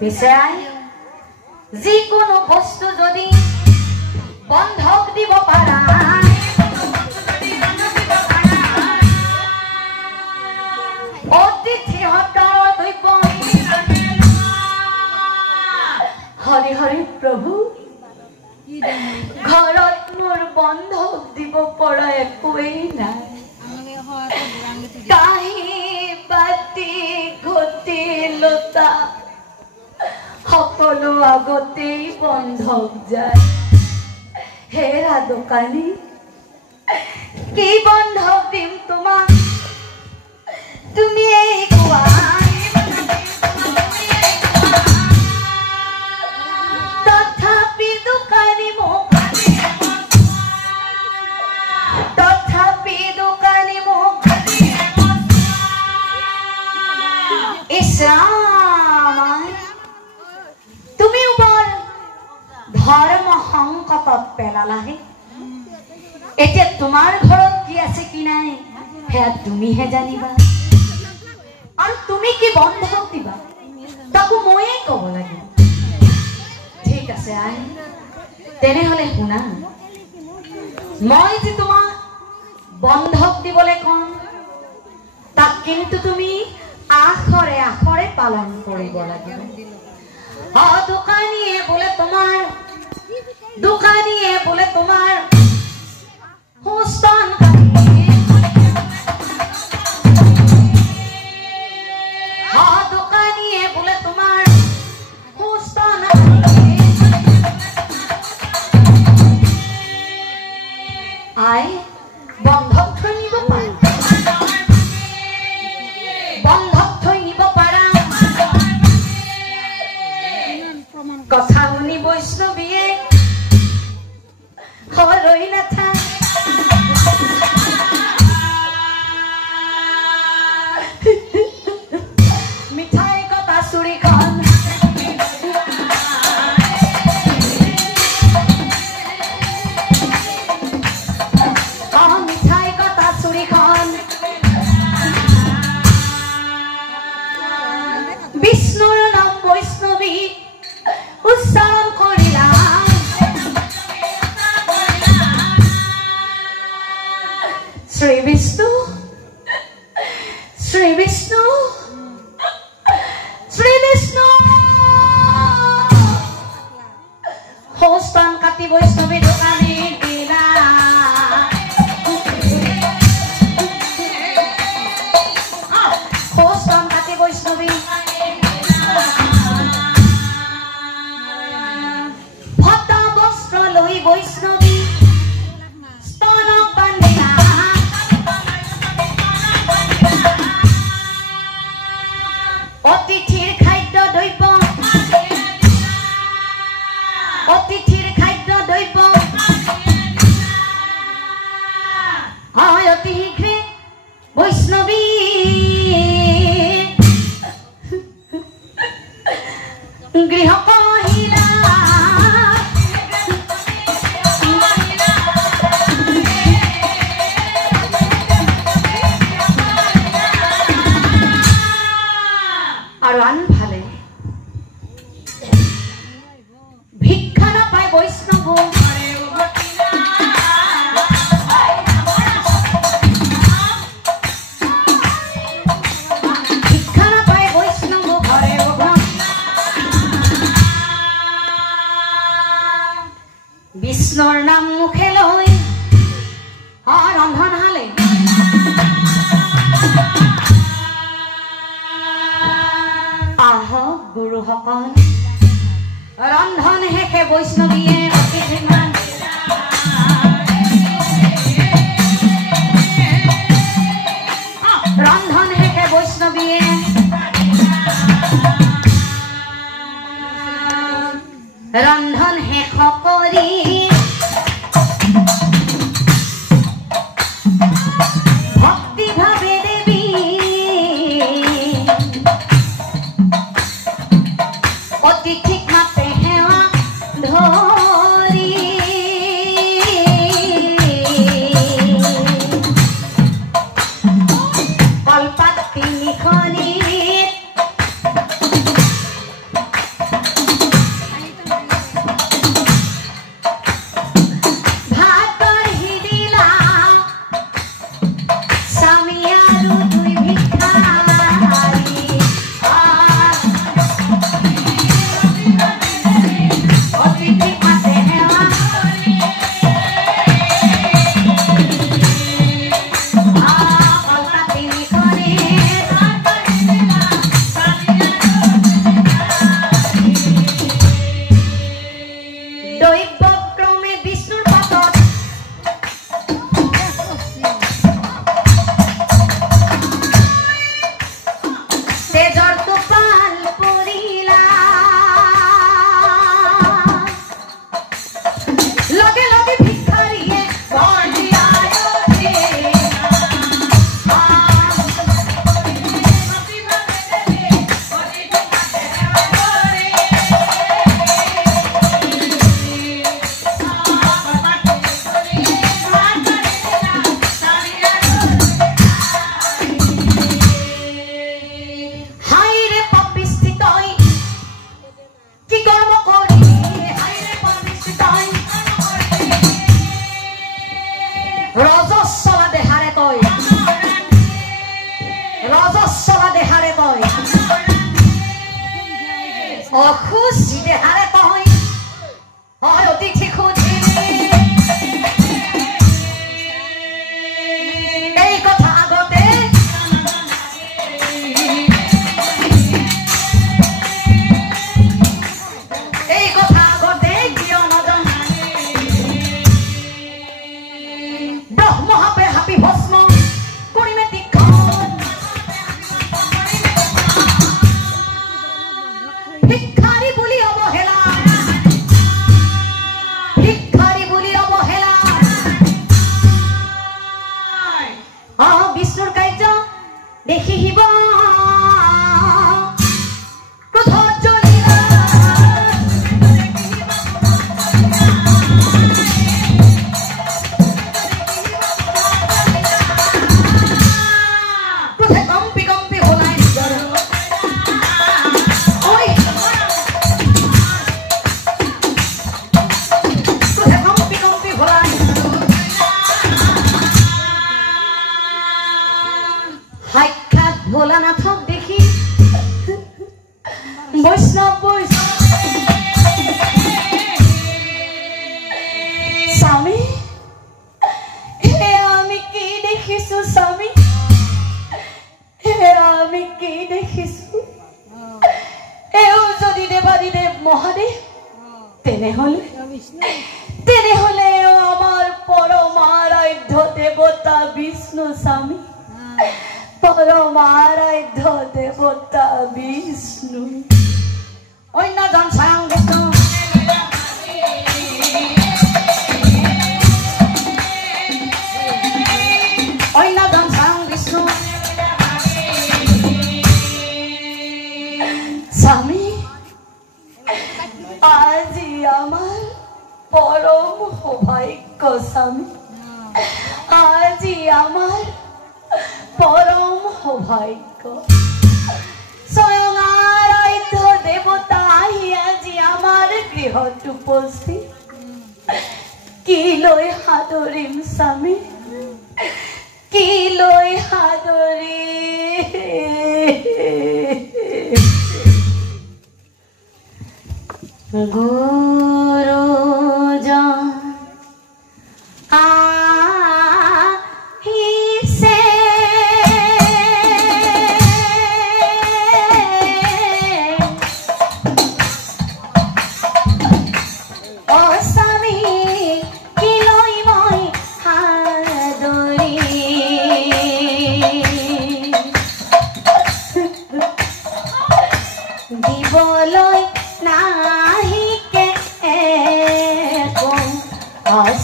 পিছে যিকোনো বস্তু যদি বন্ধক দিব পাৰা অতিথি হতৰ দৈব হৰি হৰি প্ৰভু ঘৰত মোৰ বন্ধক দিব পৰা একোৱেই নাই কাঁহী বাতি ঘটি লতা সকলো আগতেই বন্ধক যায় হেৰা দোকানী কি বন্ধক দিম তোমাক তুমি এই কোৱা তথাপি দোকানী মোক তুমি বৰ ধৰ্ম সংকটত পেলালাহে এতিয়া তোমাৰ ঘৰত কি আছে কি নাই সেয়া তুমিহে জানিবা আৰু তুমি কি বন্ধক দিবা তাকো ময়ে ক'ব লাগিব ঠিক আছে আই তেনেহলে শুনা মই যে তোমাক বন্ধক দিবলৈ কম তাক কিন্তু তুমি আখৰে আখৰে পালন কৰিব লাগিব দোকানীয়ে বোলে তোমাৰ হুস্তান দোকানীয়ে বোলে তোমাৰ হুস্তান আই বন্ধক থৈ নিব পাৰা কথা শুনি বৈষ্ণৱীয়ে ৰৈ নাথাক মিঠাই কটা চুৰিখন মিঠাই কটা চুৰিখন বিষ্ণুৰ নাম বৈষ্ণৱী উচ্চাৰণ কৰিলা শ্ৰী বিষ্ণু শ্ৰী বিষ্ণু শ্ৰী বিষ্ণু হস্তান কাটি বৈষ্ণৱী দোকানী দিলা হস্তান কাটি বৈষ্ণৱী বৈষ্ণৱী স্তনক বান্ধিলা অতিথিৰ খাদ্য দ্ৰব্য অতি শীঘ্ৰে বৈষ্ণৱী গৃহ কহিলা আৰু আনফালে ভিক্ষা নাপায় বৈষ্ণৱ ভিক্ষা নাপায় বৈষ্ণৱ ঘৰে বিষ্ণুৰ নাম মুখে লৈ ৰন্ধন হালে আহক গুৰুসকল ৰন্ধন শেষে বৈষ্ণৱীয়ে ৰন্ধন শেষে বৈষ্ণৱীয়ে ৰন্ধন শেষ কৰি ভক্তি ভাৱে দেৱী অতিথিক মাতে সেৱা ধৰি কলপাত তিনিখনিত অখুচি দেহাৰে তই হয় অতিথি খুজি এই কথা আগতে কিয় নাজানে ব্ৰহ্মহাপে হাপি ভস্ম কৰিমে তীক্ষণ ভিক্ষাৰী বুলি অৱহেলা বিষ্ণুৰ কাৰ্য দেখি শিৱ সাক্ষাৎ ভোলানাথক দেখি বৈষ্ণৱ স্বামী আমি কি দেখিছো স্বামী আমি কি দেখিছো এও যদি দেৱাদিদেৱ মহাদেৱ তেনেহলে আমাৰ পৰমাৰাধ্য দেৱতা বিষ্ণু স্বামী পরমারাধ্য দেবতা বিষ্ণু অন্যজন স্বয়ং বিষ্ণু অন্যজন স্বয়ং বিষ্ণু স্বামী আজি আমার পরম সৌভাগ্য স্বামী আজি আমার পরম সৌভাগ্য স্বয়ং আরাধ্য দেবতা আজি আমার গৃহত উপস্থিত কি লৈ সাদৰিম স্বামী কি লৈ সাদৰি গুৰুজন দিবলৈ নাহিকে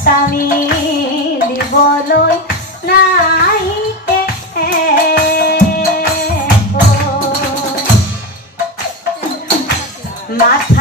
স্বামী দিবলৈ নাহিকে মাথা